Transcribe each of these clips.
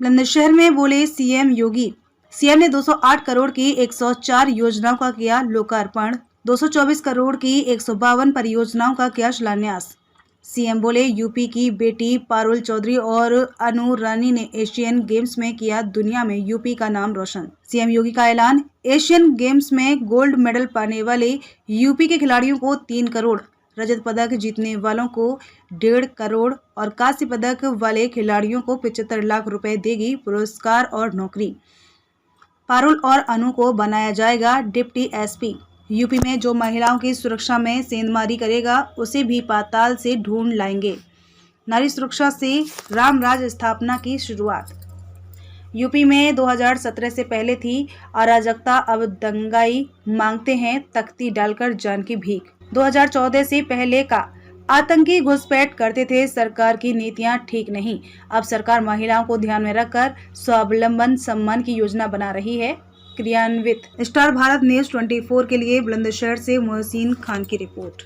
बुलंदशहर में बोले सीएम योगी। सीएम ने 208 करोड़ की 104 योजनाओं का किया लोकार्पण। 224 करोड़ की 152 परियोजनाओं का किया शिलान्यास। सीएम बोले यूपी की बेटी पारुल चौधरी और अनु रानी ने एशियन गेम्स में किया दुनिया में यूपी का नाम रोशन। सीएम योगी का ऐलान, एशियन गेम्स में गोल्ड मेडल पाने वाले यूपी के खिलाड़ियों को 3 करोड़, रजत पदक जीतने वालों को 1.5 करोड़ और कांस्य पदक वाले खिलाड़ियों को 75 लाख रुपए देगी पुरस्कार और नौकरी। पारुल और अनु को बनाया जाएगा डिप्टी एसपी। यूपी में जो महिलाओं की सुरक्षा में सेंधमारी करेगा उसे भी पाताल से ढूंढ लाएंगे। नारी सुरक्षा से रामराज स्थापना की शुरुआत। यूपी में 2017 से पहले थी अराजकता, अब दंगाई मांगते हैं तख्ती डालकर जान की भीख। 2014 से पहले का आतंकी घुसपैठ करते थे, सरकार की नीतियां ठीक नहीं। अब सरकार महिलाओं को ध्यान में रखकर स्वावलंबन सम्मान की योजना बना रही है क्रियान्वित। स्टार भारत न्यूज 24 के लिए बुलंदशहर से मोहसिन खान की रिपोर्ट।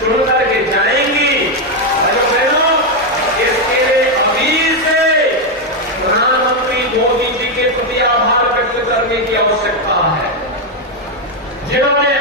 चुन करके जाएंगी। भाइयों बहनों, इसके लिए अभी जिन्होंने